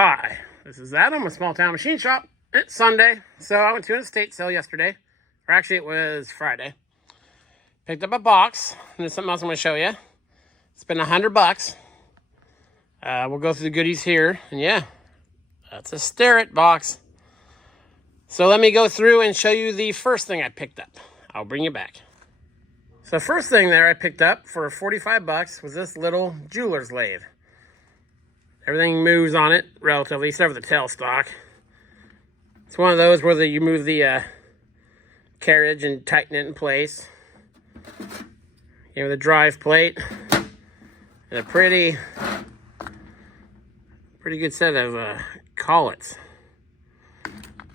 Hi, this is Adam with Small Town Machine Shop. It's Sunday, so I went to an estate sale yesterday. Or actually, it was Friday. Picked up a box, and there's something else I'm going to show you. Spent $100. We'll go through the goodies here, and yeah, that's a Starrett box. So let me go through and show you the first thing I picked up. I'll bring you back. So the first thing there I picked up for 45 bucks was this little jeweler's lathe. Everything moves on it relatively, except for the tailstock. It's one of those where you move the carriage and tighten it in place. You have the drive plate and a pretty good set of collets.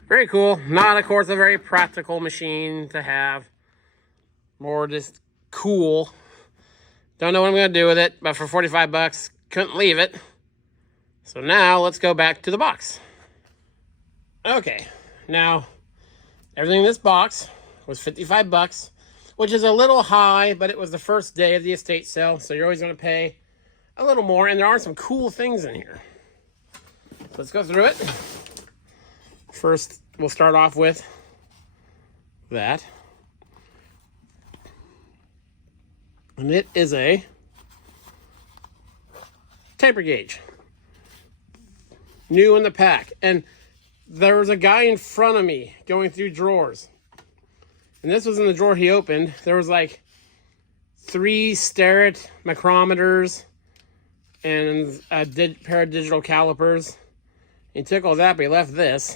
Very cool. Not, of course, a very practical machine to have. More just cool. Don't know what I'm going to do with it, but for 45 bucks, couldn't leave it. So now let's go back to the box. Okay, now everything in this box was 55 bucks, which is a little high, but it was the first day of the estate sale, so you're always going to pay a little more, and there are some cool things in here. Let's go through it. First, we'll start off with that. And it is a taper gauge. New in the pack. And there was a guy in front of me going through drawers. And this was in the drawer he opened. There was like 3 Starrett micrometers and a pair of digital calipers. He took all that, but he left this.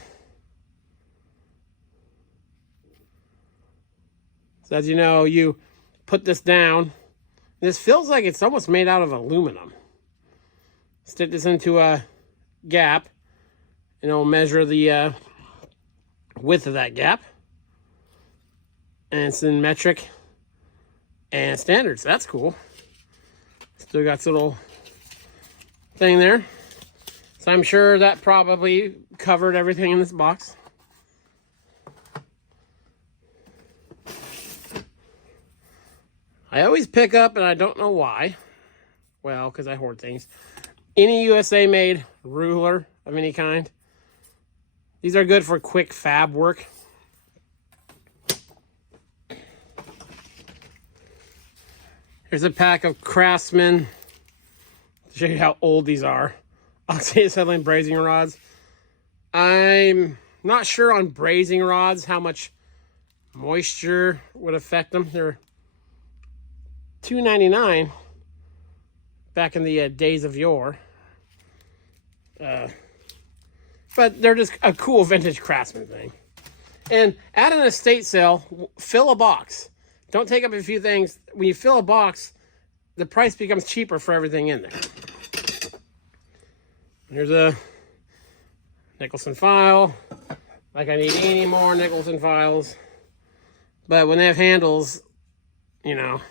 So as you know, you put this down. This feels like it's almost made out of aluminum. Stick this into a gap, and it'll measure the width of that gap. And it's in metric and standards. That's cool. Still got this little thing there. So I'm sure that probably covered everything in this box. I always pick up, and I don't know why. Well, because I hoard things. Any USA made ruler of any kind. These are good for quick fab work. Here's a pack of Craftsman. To show you how old these are. Oxyacetylene brazing rods. I'm not sure on brazing rods how much moisture would affect them. They're $2.99 back in the days of yore. But they're just a cool vintage Craftsman thing. And at an estate sale, fill a box. Don't take up a few things. When you fill a box, the price becomes cheaper for everything in there. Here's a Nicholson file. Like I need any more Nicholson files. But when they have handles, you know,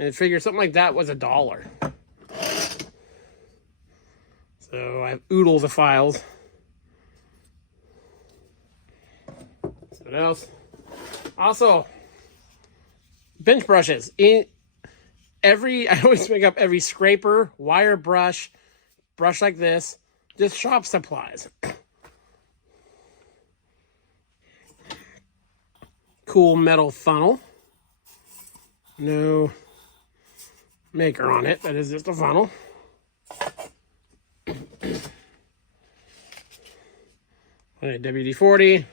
and figure something like that was $1. So I have oodles of files. What else? Also, bench brushes. I always pick up every scraper, wire brush like this. Just shop supplies. Cool metal funnel. No maker on it. That is just a funnel. WD-40.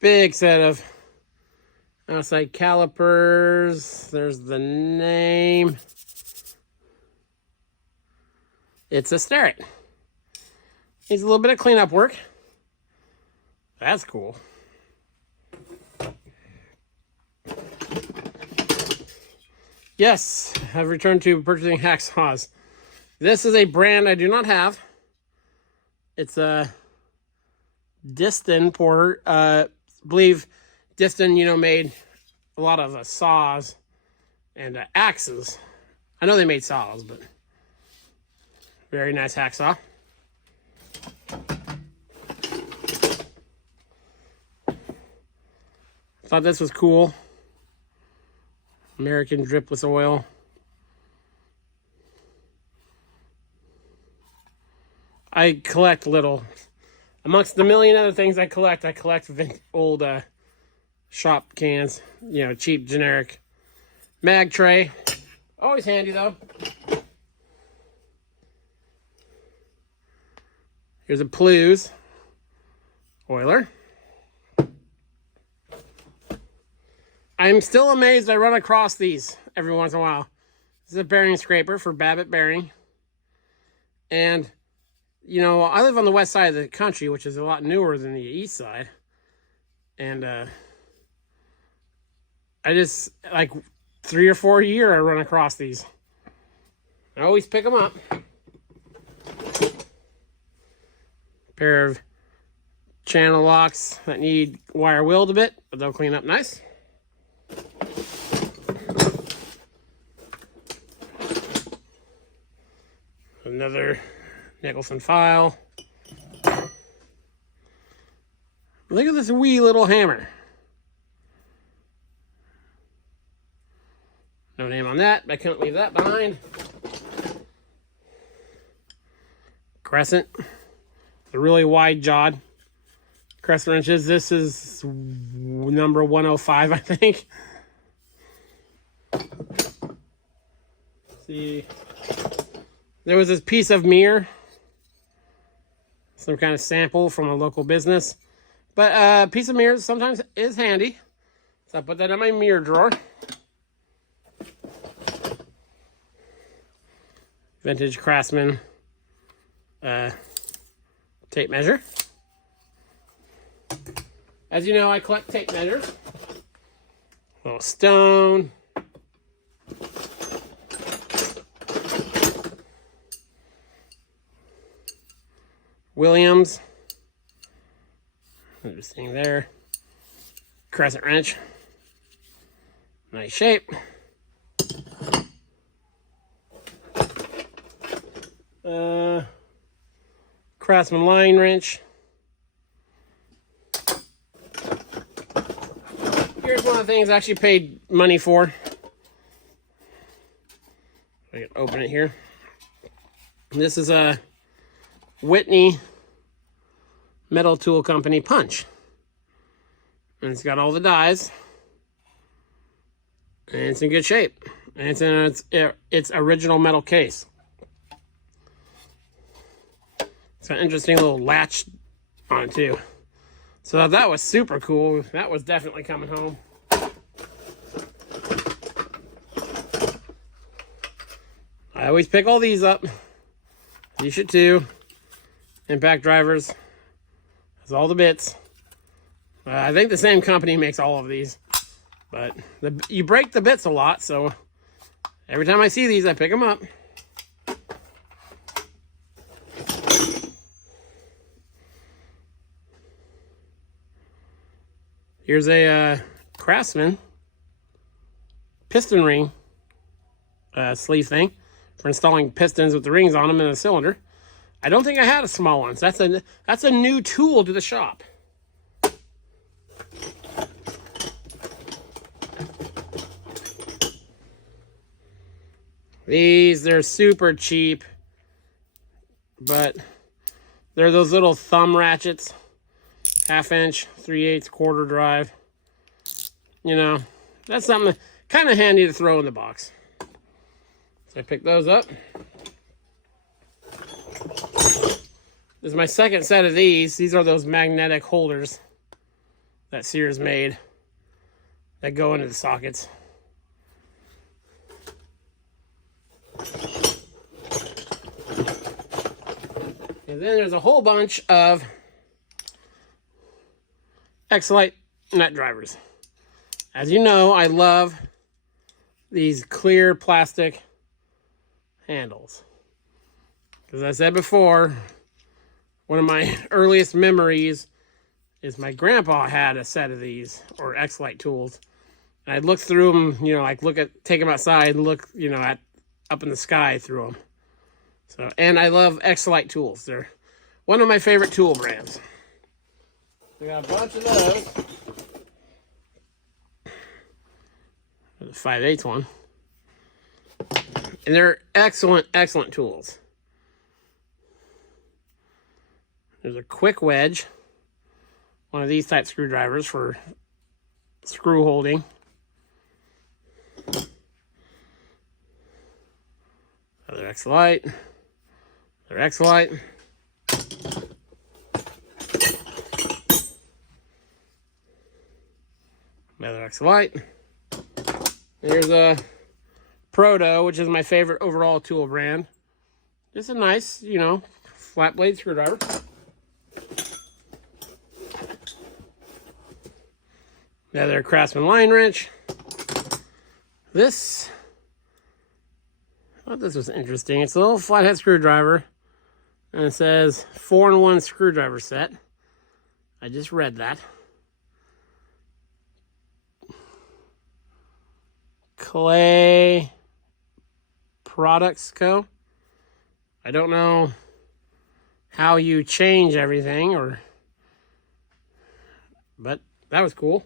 Big set of outside calipers. There's the name. It's a Starrett. Needs a little bit of cleanup work. That's cool. Yes, I've returned to purchasing hacksaws. This is a brand I do not have. It's a Diston Porter. I believe Diston, made a lot of saws and axes. I know they made saws, but very nice hacksaw. Thought this was cool. American dripless oil. I collect little. Amongst the million other things I collect old shop cans. You know, cheap, generic. Mag tray. Always handy, though. Here's a Blues oiler. I'm still amazed I run across these every once in a while. This is a bearing scraper for Babbitt bearing. And, you know, I live on the west side of the country, which is a lot newer than the east side. And I just, like, 3 or 4 a year I run across these. I always pick them up. Pair of channel locks that need wire wheeled a bit, but they'll clean up nice. Another Nicholson file. Look at this wee little hammer. No name on that, but I couldn't leave that behind. Crescent. The really wide jawed crescent wrenches. This is number 105, I think. See, there was this piece of mirror, some kind of sample from a local business, but a piece of mirror sometimes is handy, so I put that in my mirror drawer. Vintage Craftsman tape measure. As you know, I collect tape measures. Little Stone. Williams. Interesting there. Crescent wrench. Nice shape. Craftsman line wrench. Here's one of the things I actually paid money for. I can open it here. This is a Whitney Metal Tool Company punch. And it's got all the dies. And it's in good shape. And it's in its original metal case. It's got an interesting little latch on it too. So that was super cool. That was definitely coming home. I always pick all these up. You should too. Impact drivers. Has all the bits. I think the same company makes all of these. But you break the bits a lot, so every time I see these, I pick them up. Here's a Craftsman piston ring sleeve thing for installing pistons with the rings on them in a cylinder. I don't think I had a small one. So that's a new tool to the shop. They're super cheap, but they're those little thumb ratchets. 1/2 inch, 3/8 quarter drive. You know, that's something kind of handy to throw in the box. So I picked those up. This is my second set of these. These are those magnetic holders that Sears made that go into the sockets. And then there's a whole bunch of X-Lite nut drivers. As you know, I love these clear plastic handles. As I said before, one of my earliest memories is my grandpa had a set of these, or X-Lite tools. And I'd look through them, you know, like take them outside and look, you know, up in the sky through them. So, and I love X-Lite tools. They're one of my favorite tool brands. We got a bunch of those. The 5/8 one. And they're excellent, excellent tools. There's a quick wedge. One of these type screwdrivers for screw holding. Another X-Lite. Another X-Lite. Another X-Lite. Here's a Proto, which is my favorite overall tool brand. Just a nice, you know, flat blade screwdriver. Another Craftsman line wrench. This, I thought this was interesting. It's a little flathead screwdriver, and it says 4-in-1 screwdriver set. I just read that. Clay Products Co. I don't know how you change everything, but that was cool.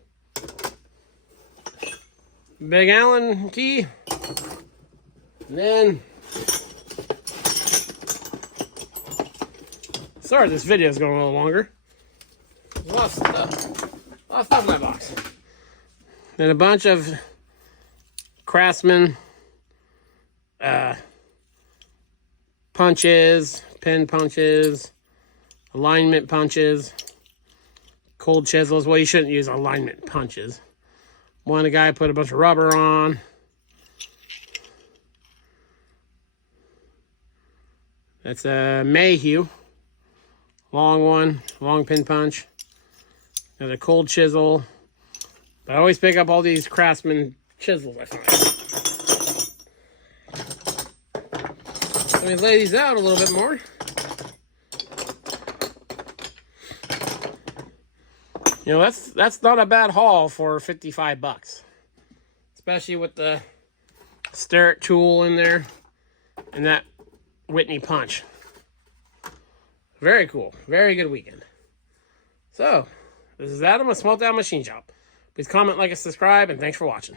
Big Allen key. And then, sorry this video is going a little longer. Lots of stuff in my box. And a bunch of Craftsman punches, pin punches, alignment punches, cold chisels. Well, you shouldn't use alignment punches. One guy put a bunch of rubber on. That's a Mayhew. Long one, long pin punch. Another cold chisel. But I always pick up all these Craftsman chisels I find. Let me lay these out a little bit more. You know, that's not a bad haul for 55 bucks. Especially with the Starrett tool in there and that Whitney punch. Very cool. Very good weekend. So, this is Adam with Small Town Machine Shop. Please comment, like, and subscribe, and thanks for watching.